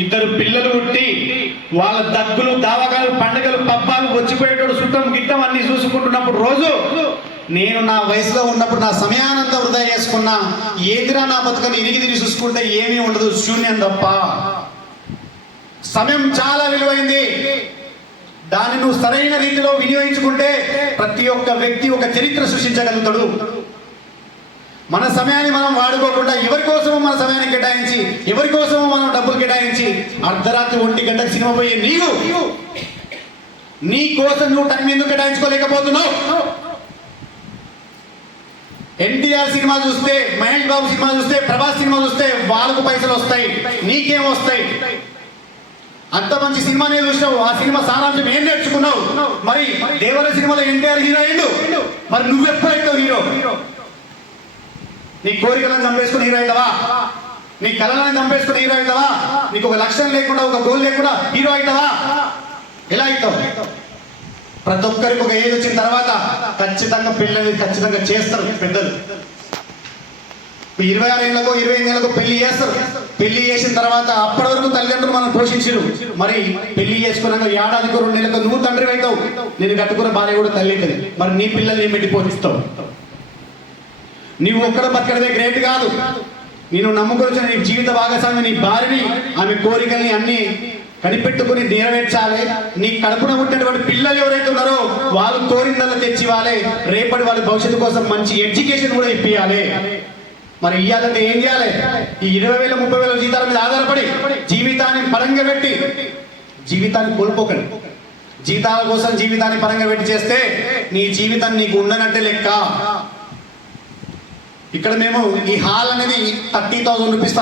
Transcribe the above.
ఇద్దరు పిల్లలు పుట్టి వాళ్ళ దగ్గులు దావకాలు పండుగలు పబ్బాలు వచ్చిపోయేటోడు సుట్టం గిట్టం అన్ని చూసుకుంటున్నప్పుడు రోజు నేను నా వయసులో ఉన్నప్పుడు నా సమయానంతా వృధా చేసుకున్నా, ఏదిరా నా బతుకని ఇరిగి తిరిగి చూసుకుంటే ఏమీ ఉండదు, శూన్యం తప్ప. సమయం చాలా విలువైంది. దాన్ని నువ్వు సరైన రీతిలో వినియోగించుకుంటే ప్రతి ఒక్క వ్యక్తి ఒక చరిత్ర సృష్టించగలుగుతాడు. మన సమయాన్ని మనం వాడుకోకుండా ఎవరి కోసమో మన సమయాన్ని కేటాయించి, ఎవరి కోసమో మనం డబ్బులు కేటాయించి అర్ధరాత్రి 1 గంటకు సినిమా పోయే నీ కోసం నువ్వు టైం ఎందుకు కేటాయించుకోలేకపోతున్నావు? ఎన్టీఆర్ సినిమా చూస్తే, మహేష్ బాబు సినిమా చూస్తే, ప్రభాస్ సినిమా చూస్తే వాళ్ళకు పైసలు వస్తాయి, నీకేం వస్తాయి? అంత మంచి సినిమానే చూసినావు, ఆ సినిమా సారాంశం ఏం నేర్చుకున్నావు? మరి దేవర సినిమాలో ఎన్టీఆర్ హీరో అయ్యిండు, మరి నువ్వెప్పుడైతావు హీరో? నీ కోరికలను చంపేసుకుని హీరో అవుతావా? నీ కళలను చంపేసుకుని హీరో అవుతావా? నీకు ఒక లక్ష్యం లేకుండా, ఒక గోల్ లేకుండా హీరో అవుతావా? ఎలా అవుతావు? ప్రతి ఒక్కరికి ఒక ఏజ్ వచ్చిన తర్వాత ఖచ్చితంగా పిల్లల్ని ఖచ్చితంగా చేస్తారు పెద్దలు. 26 ఏళ్ళకో 25 ఏళ్ళకో పెళ్లి చేస్తారు. పెళ్లి చేసిన తర్వాత అప్పటి వరకు తల్లిదండ్రులు మనం పోషించరు. మరి పెళ్లి చేసుకున్నాక ఏడాదికో 2 నెలలకు నువ్వు తండ్రి అవుతావు, నేను కట్టుకున్న భార్య కూడా తల్లి అవుతుంది. మరి నీ పిల్లల్ని ఏం పెట్టి పోషిస్తావు? నీవు ఒక్కడ బతకడమే గ్రేట్ కాదు. నేను నమ్ముకొచ్చిన నీ జీవిత భాగస్వామి నీ భార్యని, ఆమె కోరికల్ని అన్ని కనిపెట్టుకుని నెరవేర్చాలి. నీ కడుపున ఉన్నటువంటి పిల్లలు ఎవరైతే ఉన్నారో వాళ్ళు కోరిందల్లా తెచ్చి ఇవ్వాలి. రేపటి వాళ్ళ భవిష్యత్తు కోసం మంచి ఎడ్యుకేషన్ కూడా ఇప్పియాలి. మరి ఇవ్వాలంటే ఏం చేయాలి? ఈ 20,000 30,000 జీతాల మీద ఆధారపడి జీవితాన్ని పరంగా పెట్టి జీవితాన్ని కోల్పోకండి. జీతాల కోసం జీవితాన్ని పరంగా పెట్టి చేస్తే నీ జీవితం నీకు ఉండనంటే లెక్క. ఇక్కడ మేము ఈ హాల్ అనేది 30,000 రూపీస్